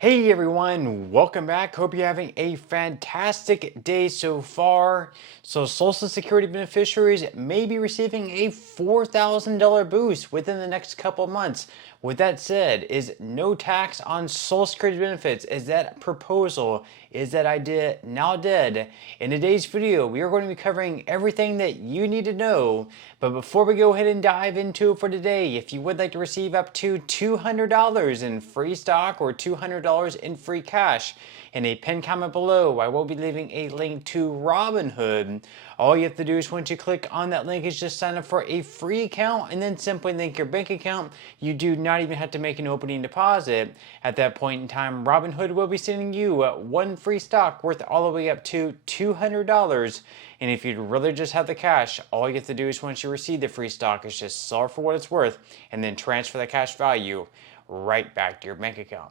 Hey everyone, welcome back. Hope you're having a fantastic day so far. So Social Security beneficiaries may be receiving a $4,000 boost within the next couple months. With that said, is no tax on Social Security benefits? Is that proposal, is that idea now dead? In today's video, we are going to be covering everything that you need to know. But before we go ahead and dive into it for today, if you would like to receive up to $200 in free stock or $200 in free cash, in a pinned comment below, I will be leaving a link to Robinhood. All you have to do is once you click on that link is just sign up for a free account and then simply link your bank account. You do not even have to make an opening deposit. At that point in time, Robinhood will be sending you one free stock worth all the way up to $200. And if you'd rather just have the cash, all you have to do is once you receive the free stock is just sell it for what it's worth and then transfer the cash value right back to your bank account.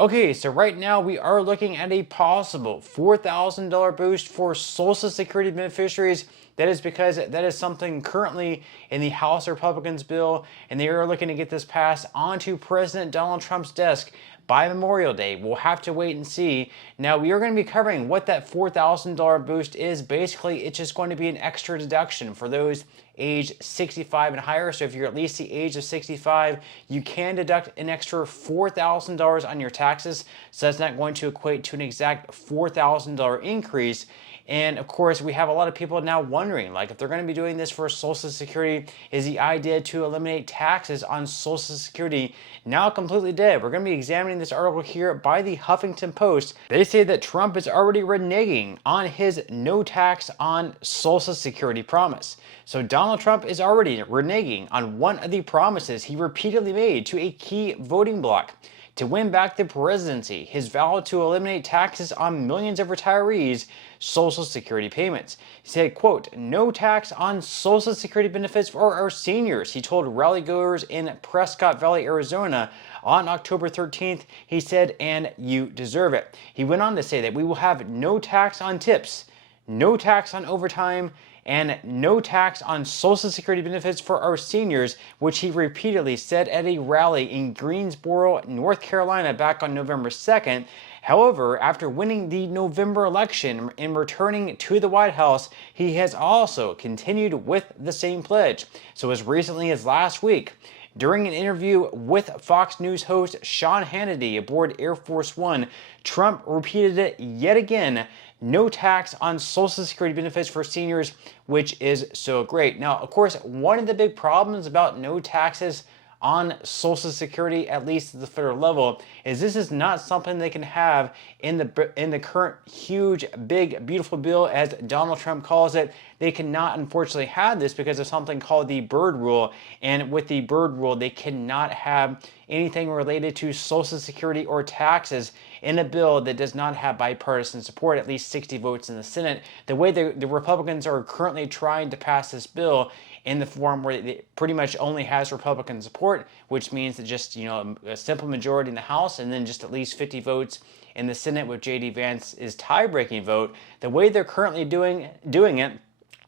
Okay, so right now we are looking at a possible $4,000 boost for Social Security beneficiaries. That is because that is something currently in the House Republicans bill, and they are looking to get this passed onto President Donald Trump's desk by Memorial Day. We'll have to wait and see. Now, we are going to be covering what that $4,000 boost is. Basically, it's just going to be an extra deduction for those age 65 and higher. So if you're at least the age of 65, you can deduct an extra $4,000 on your taxes. So that's not going to equate to an exact $4,000 increase. And of course, we have a lot of people now wondering, like, if they're going to be doing this for Social Security, is the idea to eliminate taxes on Social Security now completely dead? We're going to be examining this article here by the Huffington Post. They say that Trump is already reneging on his no tax on Social Security promise. So Donald Trump is already reneging on one of the promises he repeatedly made to a key voting bloc. To win back the presidency, his vow to eliminate taxes on millions of retirees' Social Security payments. He said, quote, "No tax on Social Security benefits for our seniors," he told rally-goers in Prescott Valley, Arizona on October 13th. He said, "and you deserve it." He went on to say that we will have no tax on tips, no tax on overtime, and no tax on Social Security benefits for our seniors, which he repeatedly said at a rally in Greensboro, North Carolina back on November 2nd. However, after winning the November election and returning to the White House, he has also continued with the same pledge. So as recently as last week, during an interview with Fox News host Sean Hannity aboard Air Force One, Trump repeated it yet again: no tax on Social Security benefits for seniors, which is so great. Now, of course, one of the big problems about no taxes on Social Security, at least at the federal level, is this is not something they can have in the current huge, big, beautiful bill, as Donald Trump calls it. They cannot, unfortunately, have this because of something called the Byrd Rule. And with the Byrd Rule, they cannot have anything related to Social Security or taxes in a bill that does not have bipartisan support, at least 60 votes in the Senate. The way the Republicans are currently trying to pass this bill in the form where it pretty much only has Republican support, which means that just, a simple majority in the House and then just at least 50 votes in the Senate with J.D. Vance's tie-breaking vote. The way they're currently doing it,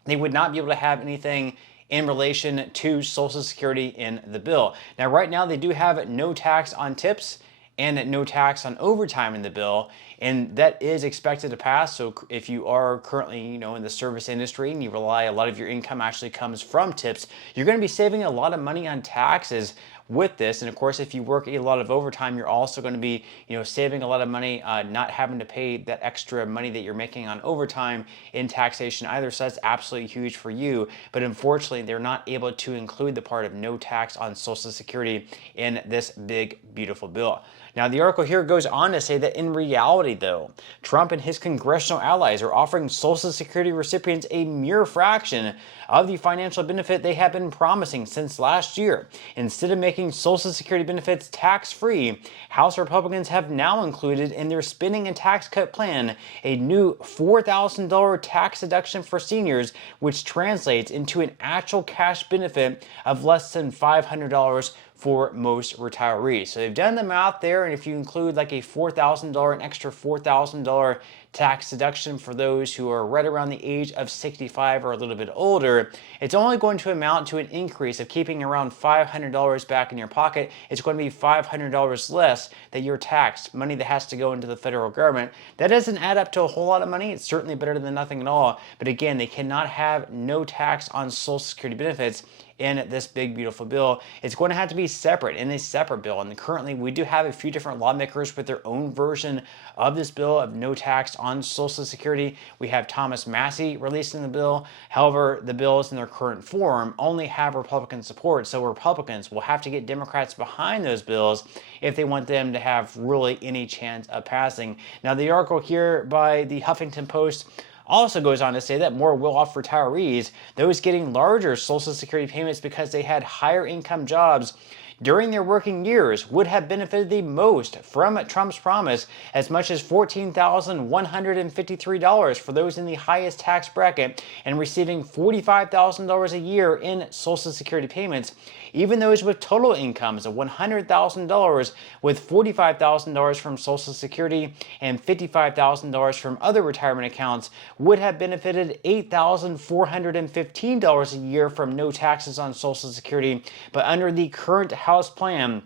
they would not be able to have anything in relation to Social Security in the bill. Now, right now, they do have no tax on tips and no tax on overtime in the bill, and that is expected to pass. So if you are currently, in the service industry and you rely, a lot of your income actually comes from tips, you're going to be saving a lot of money on taxes with this. And of course, if you work a lot of overtime, you're also going to be, saving a lot of money, not having to pay that extra money that you're making on overtime in taxation either. So that's absolutely huge for you. But unfortunately, they're not able to include the part of no tax on Social Security in this big, beautiful bill. Now, the article here goes on to say that in reality, though, Trump and his congressional allies are offering Social Security recipients a mere fraction of the financial benefit they have been promising since last year. Instead of making Social Security benefits tax-free, House Republicans have now included in their spending and tax cut plan a new $4,000 tax deduction for seniors, which translates into an actual cash benefit of less than $500 for most retirees. So they've done the math there, and if you include like a $4,000, an extra $4,000 tax deduction for those who are right around the age of 65 or a little bit older, it's only going to amount to an increase of keeping around $500 back in your pocket. It's going to be $500 less that you're taxed, money that has to go into the federal government. That doesn't add up to a whole lot of money. It's certainly better than nothing at all. But again, they cannot have no tax on Social Security benefits in this big, beautiful bill. It's going to have to be separate in a separate bill. And currently, we do have a few different lawmakers with their own version of this bill of no tax on Social Security. We have Thomas Massie releasing the bill. However, the bills in their current form only have Republican support. So Republicans will have to get Democrats behind those bills if they want them to have really any chance of passing. Now, the article here by the Huffington Post also goes on to say that more well-off retirees, those getting larger Social Security payments because they had higher income jobs during their working years, would have benefited the most from Trump's promise, as much as $14,153 for those in the highest tax bracket and receiving $45,000 a year in Social Security payments. Even those with total incomes of $100,000 with $45,000 from Social Security and $55,000 from other retirement accounts would have benefited $8,415 a year from no taxes on Social Security. But under the current House plan,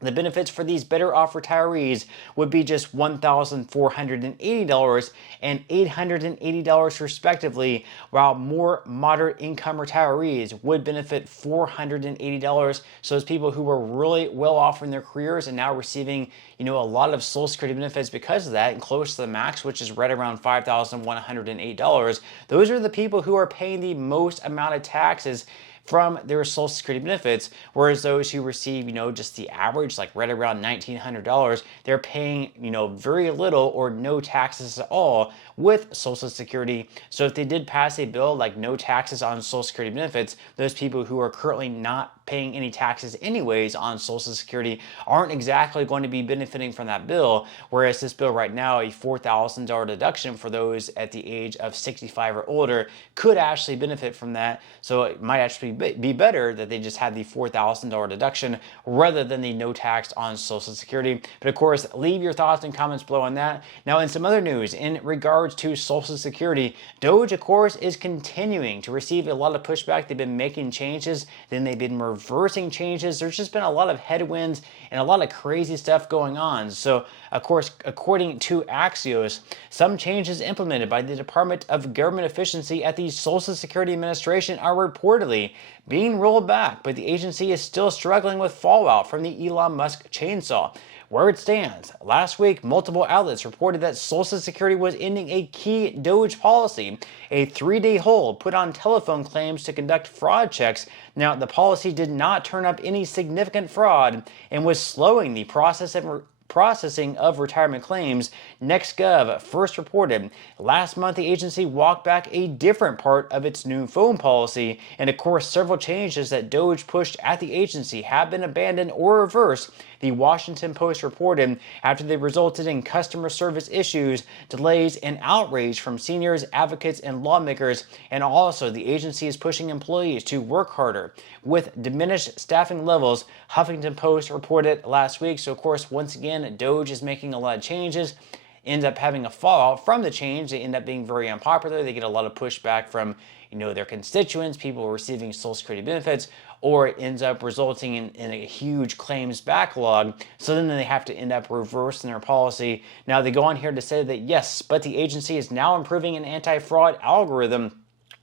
the benefits for these better off retirees would be just $1,480 and $880 respectively, while more moderate income retirees would benefit $480. So those people who were really well off in their careers and now receiving, a lot of Social Security benefits because of that, and close to the max, which is right around $5,108. Those are the people who are paying the most amount of taxes from their Social Security benefits, whereas those who receive, just the average, like right around $1,900, they're paying, very little or no taxes at all with Social Security. So if they did pass a bill like no taxes on Social Security benefits, those people who are currently not paying any taxes anyways on Social Security aren't exactly going to be benefiting from that bill, whereas this bill right now, a $4,000 deduction for those at the age of 65 or older, could actually benefit from that. So it might actually be better that they just had the $4,000 deduction rather than the no tax on Social Security. But of course, leave your thoughts and comments below on that. Now, in some other news in regards to Social Security, Doge, of course, is continuing to receive a lot of pushback. They've been making changes, then they've been reversing changes. There's just been a lot of headwinds and a lot of crazy stuff going on. So, of course, according to Axios, some changes implemented by the Department of Government Efficiency at the Social Security Administration are reportedly being rolled back, but the agency is still struggling with fallout from the Elon Musk chainsaw. Where it stands, last week, multiple outlets reported that Social Security was ending a key Doge policy, a 3-day hold put on telephone claims to conduct fraud checks. Now, the policy did not turn up any significant fraud and was slowing the processing of retirement claims. NextGov first reported last month the agency walked back a different part of its new phone policy, and of course several changes that Doge pushed at the agency have been abandoned or reversed, the Washington Post reported, after they resulted in customer service issues, delays, and outrage from seniors, advocates, and lawmakers. And also, the agency is pushing employees to work harder with diminished staffing levels, Huffington Post reported last week. So, of course, once again, Doge is making a lot of changes, ends up having a fallout from the change. They end up being very unpopular. They get a lot of pushback from their constituents, people receiving Social Security benefits, or it ends up resulting in a huge claims backlog. So then they have to end up reversing their policy. Now they go on here to say that yes, but the agency is now improving an anti-fraud algorithm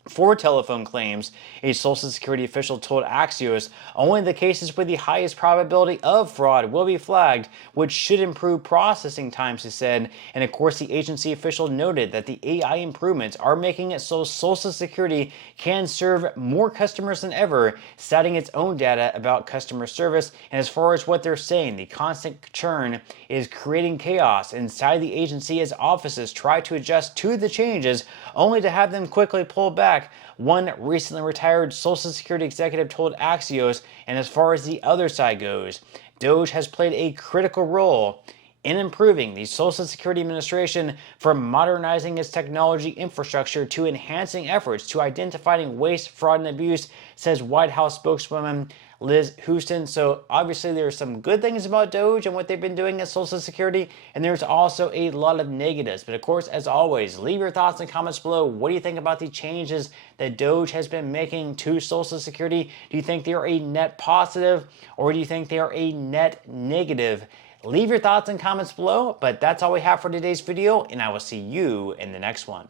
for telephone claims. A Social Security official told Axios only the cases with the highest probability of fraud will be flagged, which should improve processing times, he said. And of course, the agency official noted that the AI improvements are making it so Social Security can serve more customers than ever, citing its own data about customer service. And as far as what they're saying, the constant churn is creating chaos inside the agency as offices try to adjust to the changes, only to have them quickly pull back, one recently retired Social Security executive told Axios. And as far as the other side goes, Doge has played a critical role in improving the Social Security Administration, from modernizing its technology infrastructure to enhancing efforts to identifying waste, fraud, and abuse, says White House spokeswoman Liz Houston. So obviously there's some good things about Doge and what they've been doing at Social Security, and there's also a lot of negatives. But of course, as always, leave your thoughts and comments below. What do you think about the changes that Doge has been making to Social Security? Do you think they are a net positive, or do you think they are a net negative? Leave your thoughts and comments below, but that's all we have for today's video, and I will see you in the next one.